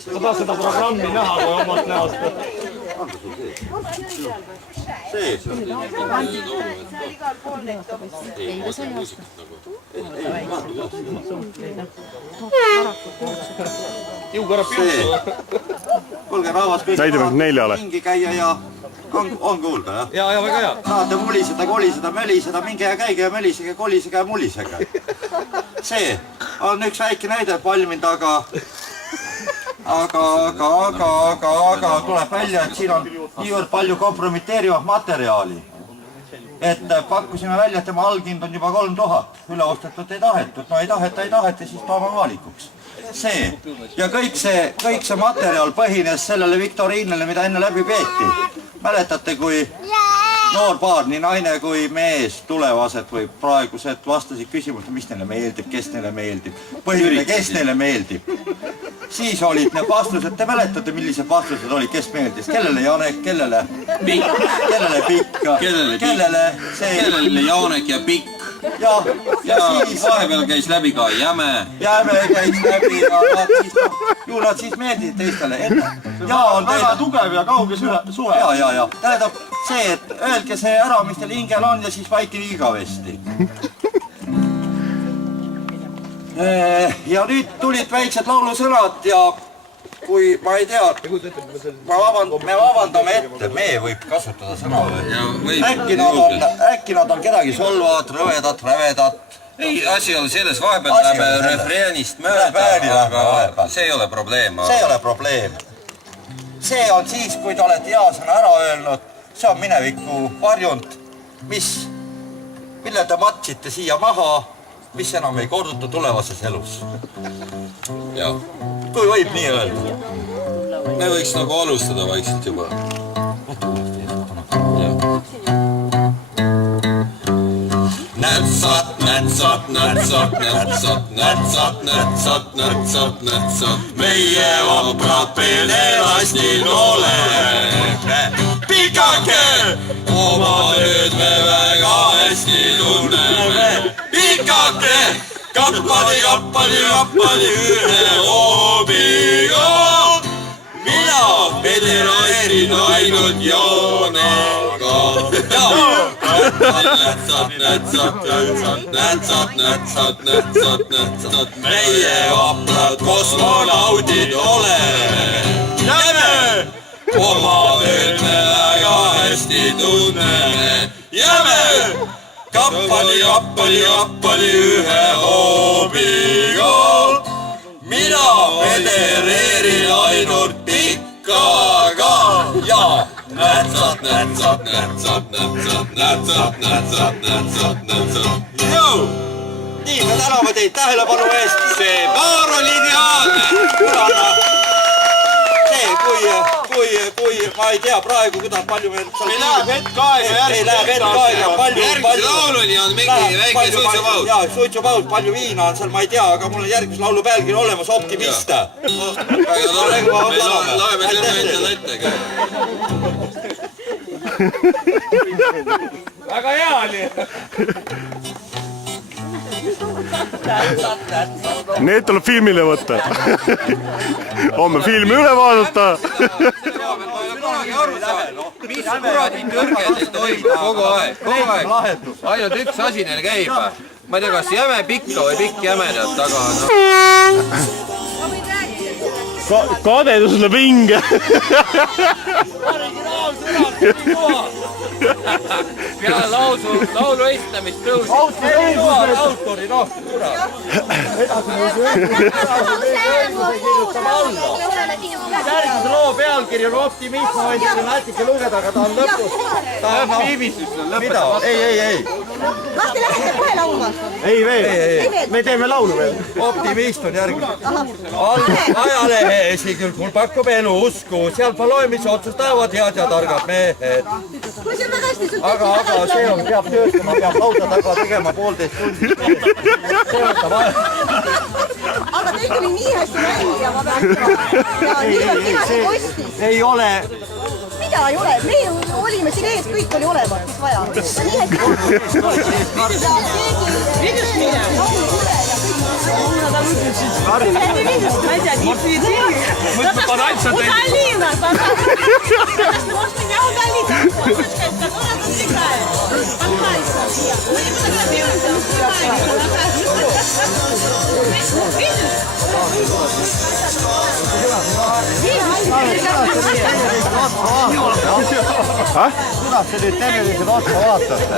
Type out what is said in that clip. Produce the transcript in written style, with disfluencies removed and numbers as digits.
Sa taas seda programmi näha või omast näost? See. Jõuga ära piusu. Kuulge rahvas kõik mingi käia ja on kuulda, jah? Ja väga hea. Saate muliseda, koliseda, möliseda, minge ja käige ja mölisege, kolisege ja mulisege. See on üks väike näide palmin taga. Aga tuleb välja, et siin on niivõrd palju kompromiteerivat materjali. Et pakkusime välja, et tema allkind on juba 3000. Üle ostetud ei tahetud. No ei taheta, siis toome avalikuks. See. Ja kõik see materjal põhines sellele viktoriinile, mida enne läbi peeti. Mäletate, kui noor paar, nii naine kui mees, tulevased või praegused vastasid küsimusele, mis neile meeldib, kes neile meeldib. Põhiline, kes neile meeldib. Siis olid need vastused, te mäletate, millised vastused olid, kes meeldis, kellele Janek, kellele Pikk, kellele Janek ja Pikk. Ja siis vahepeal käis läbi ka Jäme. Jäme käis läbi ja ju nad siis meeldid teistele. Ja on väga tugev ja kauge suve. Ja. Tähendab see, et öelge see ära, mis teil hingel on ja siis vaikige igavesti. Ja nüüd tulid väiksed laulusõnad ja kui ma ei tea, me vabandame ette, me võib kasutada sõna või? Äkki nad on kedagi solvad, rõvedad, rävedad. Ei, asi on selles, vahepeal läheme refreenist mööda, aga see ei ole probleem. See ei ole probleem. See on siis, kui te olete hea sõna ära öelnud, see on mineviku varjund, mille te matsite siia maha, mis enam ei korduta tulevases elus. Kui võib nii öelda? Me võiks nagu alustada vaikselt juba. Nätsat, meie vabrad pederastil oleme. Pikake, oma tööd me väga hästi tunneme. Pikake, kappadi ühe hoobiga. Mina pederastin ainult joonega. Nätsat, meie vaprad kosmonaudid oleme. Jäme, oma tööd me väga hästi tunneme. Jäme, kappadi ühe hoobiga. Mina pedereerin ainult pikkaga. Ja nätsat. Nii, me täname teid tähelepanu eest. See paar oli ideaalne. Kui ma ei tea praegu, kuidas palju meil... Ei läheb hetk aega, ei läheb hetk aega. Järgmise lauluni on mingi väike suitsupaus. Jaa, suitsupaus, palju viina on seal, ma ei tea, aga mul on järgmise laulu pealkiri olemas, Optimista. Väga tore, me loeme selle endale ette. Väga hea oli. Need tuleb filmile võtta. Homme filmi üle vaadata. Mis kuradi tõrgedel toimub kogu aeg. Ainult üks asi neil käib. Ma ei tea, kas jäme pikka või pikk jämenad taga. Kadedus läheb hinge. Peale laulu esitamist tõusid. Autori, noh, kurat. Järgmise loo pealkiri on Optimist, ma võin teile natuke lugeda, aga ta on lõpus. Ta on viimistust lõpetama. Ei. Kas te lähete kohe laulma? Ei veel, me teeme laulu veel. Optimist on järgmine. Ajalehe esikülg pakub elu usku, seal loemis otsustavad head ja targad mehed. Aga see on, peab töötama, peab lauda taga tegema 1,5 tundi. See võtab aega. Aga kõik oli nii hästi välja, ma pean Ei ole. Mida ei ole? Me olime siin ees, kõik oli olemas, mis vaja. надо выключить. Я не видишь, смотрите, одни цветы. Удали нас, может меня удалить. Фоточка, которая засекает. Подхайся. Мы не фотографируемся, мы снимаем. Kuidas te nüüd televisiooni otsa vaatate?